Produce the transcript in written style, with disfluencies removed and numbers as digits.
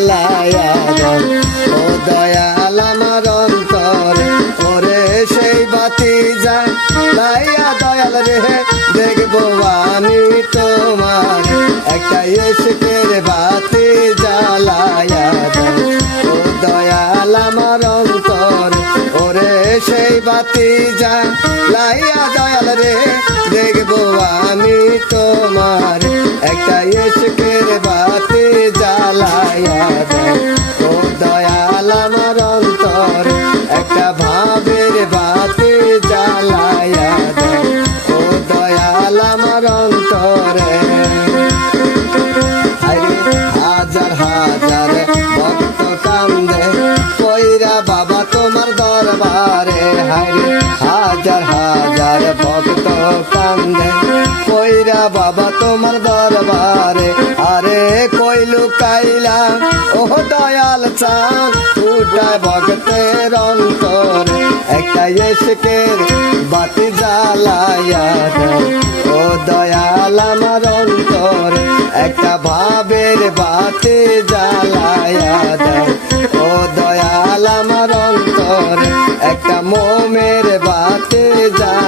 জ্বালায়া দাও ও দয়াল আমার অন্তরে ওরে সেই বাতি জ্বালায়া দয়াল রে দেখবো আমি তোমার একটা ইশকের বাতি জ্বালায়া দাও ও দয়াল আমার অন্তরে ওরে সেই বাতি জ্বালায়া দয়াল রে দেখবো আমি তোমার একটা ইশকের বাতি জ্বালায়া দাও ও দয়াল আমার অন্তর একটা ভাবের বাতি জ্বালায়া দাও ও দয়াল আমার অন্তরে হাজার হাজার ভক্ত কান্দে কইরা বাবা তোমার দরবারে হায়রে হাজার হাজার ভক্ত কান্দে কইরা বাবা তোমার দরবারে আরে কই লুকাইলা ও দয়াল চাঁদ উঠায় ভক্তের অন্তরে একটা ইশকের বাতি জ্বালায়া দাও ও দয়াল আমার অন্তরে একটা ভাবের বাতি জ্বালায়া দাও ও দয়াল আমার অন্তরে একটা মোমের বাতি জ্বালায়া